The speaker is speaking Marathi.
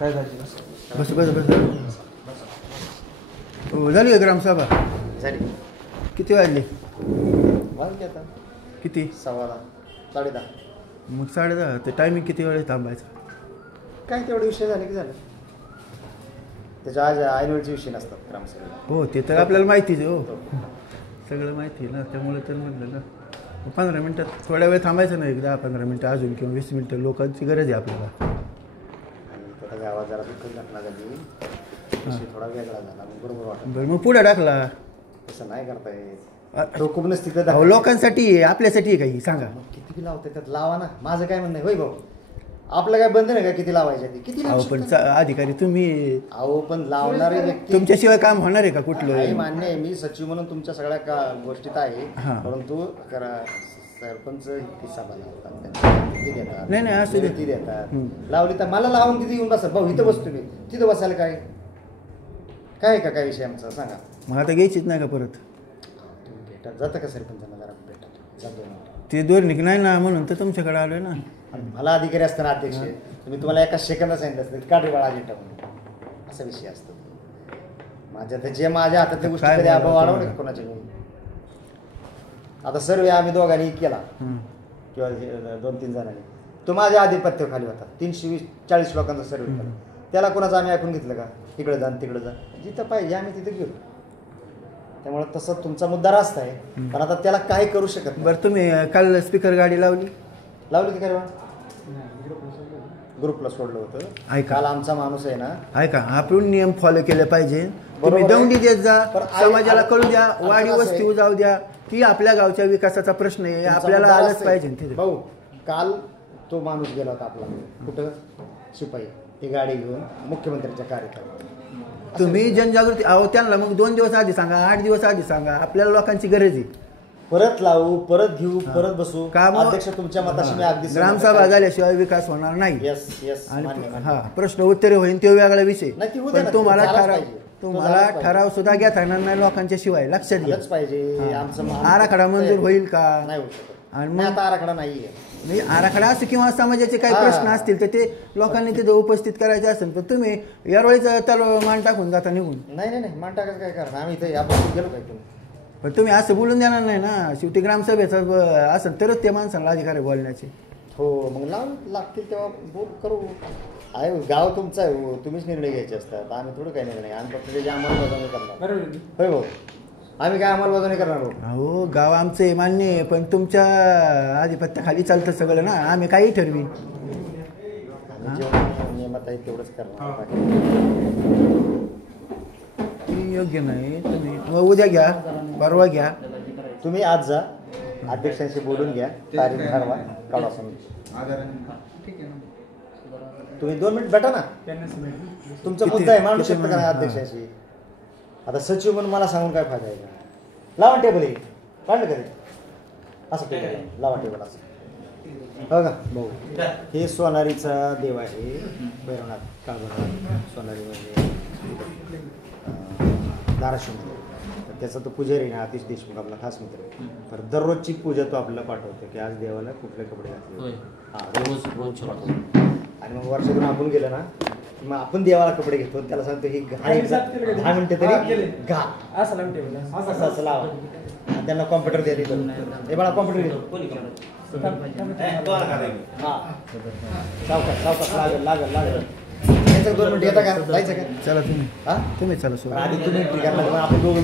काय झाली बस बस बस हो झाली का ग्रामसभा झाली. किती वाजले वाजले आता किती 10:15 10:30. मग 10:30 ते टायमिंग किती वेळ थांबायचं काय तेवढे विषय झाले की झालं. त्याच्या आज ऐनवेळचे विषय नसतात ग्रामसभेला. हो ते तर आपल्याला माहितीच आहे हो सगळं माहिती आहे ना त्यामुळे तर म्हटलं ना 15 मिनटात थोड्या वेळ थांबायचं नाही 10-15 मिनटं अजून किंवा 20 मिनटं लोकांची गरज आहे आपल्याला. आणि त्याचा गावात जरा दुःखद घटना झाली विषय थोडा वेगळा झाला मग बरोबर वाटत. बरं मग पुढे टाकला तसं नाही करता येत. तो खूप नसती लोकांसाठी आहे आपल्यासाठी आहे काही सांगा किती लावते त्यात लावा ना. माझं काय म्हणणं आहे होय भाऊ आपलं काय बंधन आहे का किती लावायचे ते किती अहो पण अधिकारी तुम्ही अहो पण लावणारे व्यक्ती तुमच्याशिवाय काम होणार आहे का कुठलं मान्य आहे मी सचिव म्हणून तुमच्या सगळ्या गोष्टीत आहे परंतु सरपंच किस्सा बनवतात किती देतात नाही नाही असं किती देतात लावली तर मला लावून किती येऊन बसत भाऊ इथं बसतो मी तिथं बसायला काय का काय विषय आमचा सांगा. मग आता घ्यायचीच नाही का परत भेटत जातं का सरपंचांना जरा भेटत जातो ते दोरनिक नाही ना म्हणून तर तुमच्याकडे आलोय ना. मला अधिकारी असताना अध्यक्ष तुम्ही तुम्हाला एका सेकंदात सांगितलं असतं काढी बाळा अजेंडा म्हणून असा विषय असतो माझ्या जे माझ्या हातातल्या गोष्टी कधी अभाव वाढवणे कोणाच्या मी आता सर्वे आम्ही दोघांनी केला किंवा 2-3 जणांनी तो माझ्या आधिपत्याखाली होता 340 लोकांचा सर्वे केला त्याला कोणाचं आम्ही ऐकून घेतलं का इकडे जा तिकडे जा जिथं पाहिजे आम्ही तिथे गेलो. त्यामुळे तसं तुमचा मुद्दा रास्त आहे पण आता त्याला काय करू शकत नाही. बरं तुम्ही काल स्पीकर गाडी लावली की काय ग्रुपला सोडलं होतं काल आमचा माणूस आहे ना ऐका आपण नियम फॉलो केले पाहिजे. तुम्ही दौंडी देत जा समाजाला कळू द्या वाडी वस्ती जाऊ द्या की आपल्या गावच्या विकासाचा प्रश्न आहे आपल्याला आलंच पाहिजे. भाऊ काल तो माणूस गेला होता आपला कुठं शिपाई ती गाडी घेऊन मुख्यमंत्र्यांच्या कार्यक्रमात तुम्ही जनजागृती अहो त्यांना मग 2 दिवस आधी सांगा 8 दिवस आधी सांगा आपल्याला लोकांची गरज आहे. परत लावू परत घेऊ परत बसू अध्यक्ष तुमच्या मताशी मी अगदी ग्रामसभा झाल्याशिवाय विकास होणार नाही. आणि हा प्रश्न उत्तरे होईल तो वेगळा विषय पण तुम्हाला ठराव सुद्धा घेता येणार नाही लोकांच्या शिवाय लक्षात घ्या पाहिजे. आराखडा मंजूर होईल का नाही होऊ शकत आणि मग आता आराखडा नाहीये आराखडा असं किंवा समाजाचे काही प्रश्न असतील तर ते लोकांनी तिथे उपस्थित करायचे असेल तर तुम्ही यावेळीच त्याला मान टाकून जाता निघून. नाही मान टाकायचं काय करणार आम्ही इथे आपण गेलो काय पण तुम्ही असं बोलून देणार नाही ना शेवटी ग्रामसभेचं असेल तरच ते माणसाला अधिकार आहे बोलण्याचे. हो मग लागतील तेव्हा बोल करू आहे गाव तुमचं आहे तुम्हीच निर्णय घ्यायचे असतात आम्ही थोडं काही निर्णय आम्ही फक्त त्याची अंमलबजावणी करणार होय भाऊ आम्ही काय अंमलबजावणी करणार हो गाव आमचं मान्य आहे पण तुमच्या आधिपत्याखाली चालतं सगळं ना आम्ही काही ठरवी नियमात आहे तेवढंच करणार योग्य नाही. तुम्ही उद्या घ्या परवा घ्या तुम्ही आज जा अध्यक्षांशी बोलून घ्या तारीख ठरवा काढा तुम्ही 2 मिनिट भेटा ना तुमचा मुद्दा आहे मांडू शकता का नाही अध्यक्षांशी. आता सचिव म्हणून मला सांगून काय फायदा आहे का लावा टेबल हे काढलं कधी असं टेबल लावा टेबल असं हो का भाऊ हे सोनारीचा देव आहे भैरवनाथ काळभैरवनाथ सोनारीमध्ये धाराशिवमध्ये तर त्याचा तो पुजारी ना आतिश देशमुख आपला खास मित्र तर दररोजची पूजा तो आपल्याला पाठवतो की आज देवाला कुठले कपडे घातले आणि मग वर्षातून आपण गेलो ना मग आपण देवाला कपडे घेतो त्याला सांगतो ही 10 मिनिटं तरी घा असं लावा त्यांना कॉम्प्युटर द्या तिथं हे बाळा कॉम्प्युटर घेतो सावकाश लागल 2 मिनिट येता का जायचं का चला तुम्ही चला आधी तुम्ही आपण दोघं